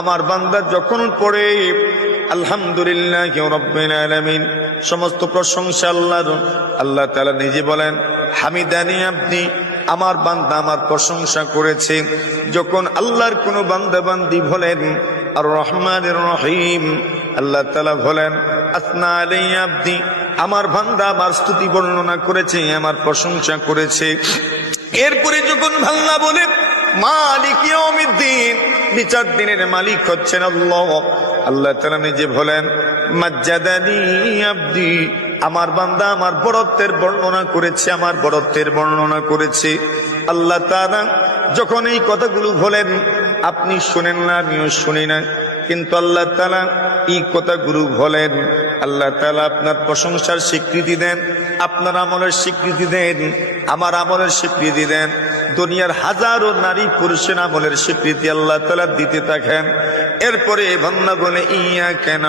আমার বান্দা যখন পড়ে আলহামদুলিল্লাহি রাব্বিল আলামিন, সমস্ত প্রশংসা আল্লাহর, আল্লাহ তাআলা নিজে বলেন হামিদানি আব্দি, আমার বান্দা আমার প্রশংসা করেছে। যখন আল্লাহর কোন বান্দা বান্দি বলেন আর রহমানির রহিম, আল্লাহ তাআলা বলেন আসনা আলাইয়া আব্দি, আমার বান্দা আমার স্তুতি বর্ণনা করেছে, আমার প্রশংসা করেছে। এরপরে যখন আল্লাহ বলে মালিক ইয়াউমিদ্দিন, বিচার দিনের মালিক হচ্ছেন আল্লাহ, আল্লাহ তাআলা নিজে বলেন মাজ্জাদানি আব্দি, আমার বান্দা আমার বড়ত্বের বর্ণনা করেছে, আমার বড়ত্বের বর্ণনা করেছে। আল্লাহ তাআলা যখন এই কথাগুলো বলেন, আপনি শুনেন না, আমিও শুনি না, কিন্তু আল্লাহ তাআলা এই কথাগুলো বলেন, আল্লাহ তাআলা আপনার প্রশংসার স্বীকৃতি দেন, আপনার আমলের স্বীকৃতি দেন, আমার আমলের স্বীকৃতি দেন, দুনিয়ার হাজারো নারী পুরুষের আমলের স্বীকৃতি আল্লাহ তাআলা দিতে থাকেন। এরপরে বান্দা বলে ইয়া কেন